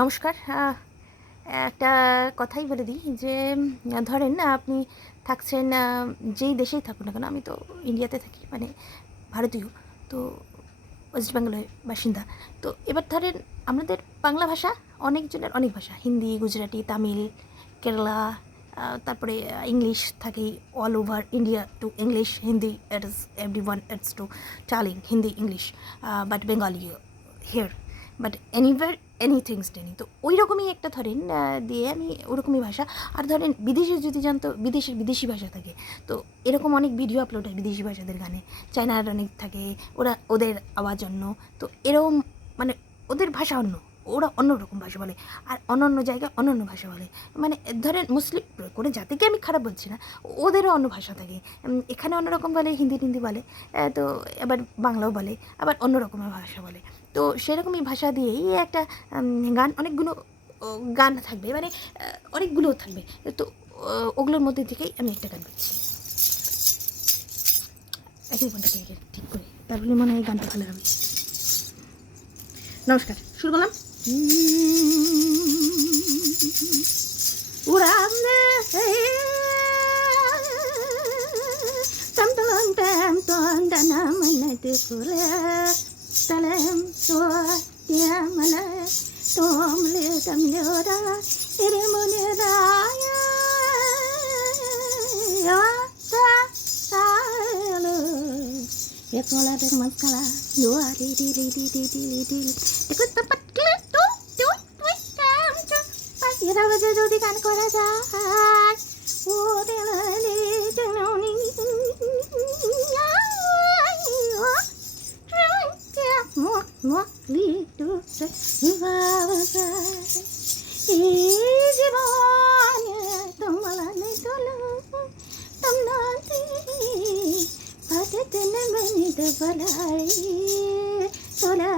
নমস্কার। একটা কথাই বলে দিই যে ধরেন আপনি থাকছেন যেই দেশেই থাকুন না কেন, আমি তো ইন্ডিয়াতে থাকি, মানে ভারতীয়, তো ওয়েস্ট বেঙ্গলের বাসিন্দা। তো এবার ধরেন আমাদের বাংলা ভাষা, অনেকজনের অনেক ভাষা, হিন্দি, গুজরাটি, তামিল, কেরালা, তারপরে ইংলিশ থাকেই। All over India to English, Hindi, it is every one it's to telling Hindi English, but Bengali here, but anywhere anythings টেনি। তো ওই রকমই একটা ধরেন দিয়ে আমি ওরকমই ভাষা। আর ধরেন বিদেশে যদি জানতো, বিদেশি ভাষা থাকে, তো এরকম অনেক ভিডিও আপলোড হয় বিদেশি ভাষাদের গানে। চায়নার অনেক থাকে, ওরা ওদের আওয়াজ অন্য, তো এরকম মানে ওদের ভাষা অন্য, ওরা অন্য রকম ভাষা বলে, আর অন্য জায়গায় অন্য ভাষা বলে। মানে ধরেন মুসলিম কোনো জাতিকে আমি খারাপ বলছি না, ওদেরও অন্য ভাষা থাকে। এখানে অন্যরকম বলে, হিন্দি টিন্দি বলে, তো এবার বাংলাও বলে, আবার অন্য রকমের ভাষা বলে। তো সেরকমই ভাষা দিয়েই একটা গান, অনেকগুলো গান থাকবে, মানে অনেকগুলো থাকবে। তো ওগুলোর মধ্যে থেকেই আমি একটা গান করছি। একই ঘন্টা থেকে ঠিক করে, তারপরে মনে হয় গানটা ভালো হবে। নমস্কার, শুরু করলাম। উড়াম tam talam tam ton danam nate kula talam to dia mana tom le tam lora ere mone raya ya ta salo ya kola ber maskala dua di tekut tepat klik tuh tam tu pasti rawaja jodi kan kora যায় ও দেলালে জানি লিটু বাবা এই জীবনে তোমার নেই তোলো তোমাতে পাতে নেমে দবলাই তোলা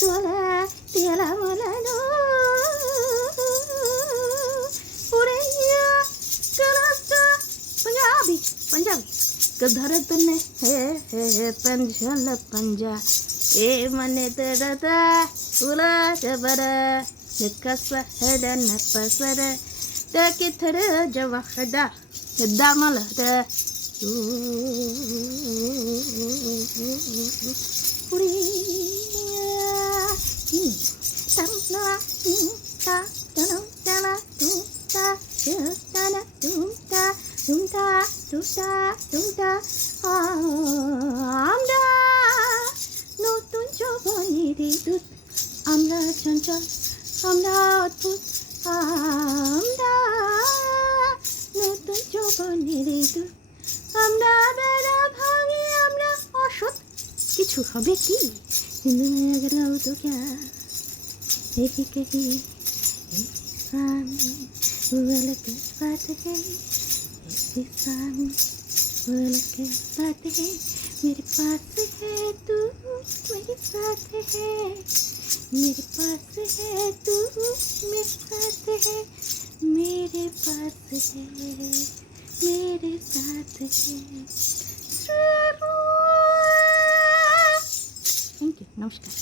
তোলা তেলা মলানো पंजाबी कधरत ने हे पंजल पंजा ए मने तरता उला जबरा लकस हदन पसर तके थर जवखदा दामल द पुरिया तमना ता तनो तला तुता तना तुता tumta tumta tumta আমরা নতুন যৌবনের দূত, আমরা চঞ্চল, আমরা অদ্ভুত, আমরা নতুন যৌবনের দূত, আমরা বেড়া ভাঙি, আমরা অসৎ, কিছু হবে কি গেলাও তো ক্যা দেখি কহি के बात है इंसान बोल के बात है मेरे पास है तू मेरे साथ है मेरे पास है तू मेरे साथ है मेरे पास है मेरे साथ है। थैंक यू, नमस्कार।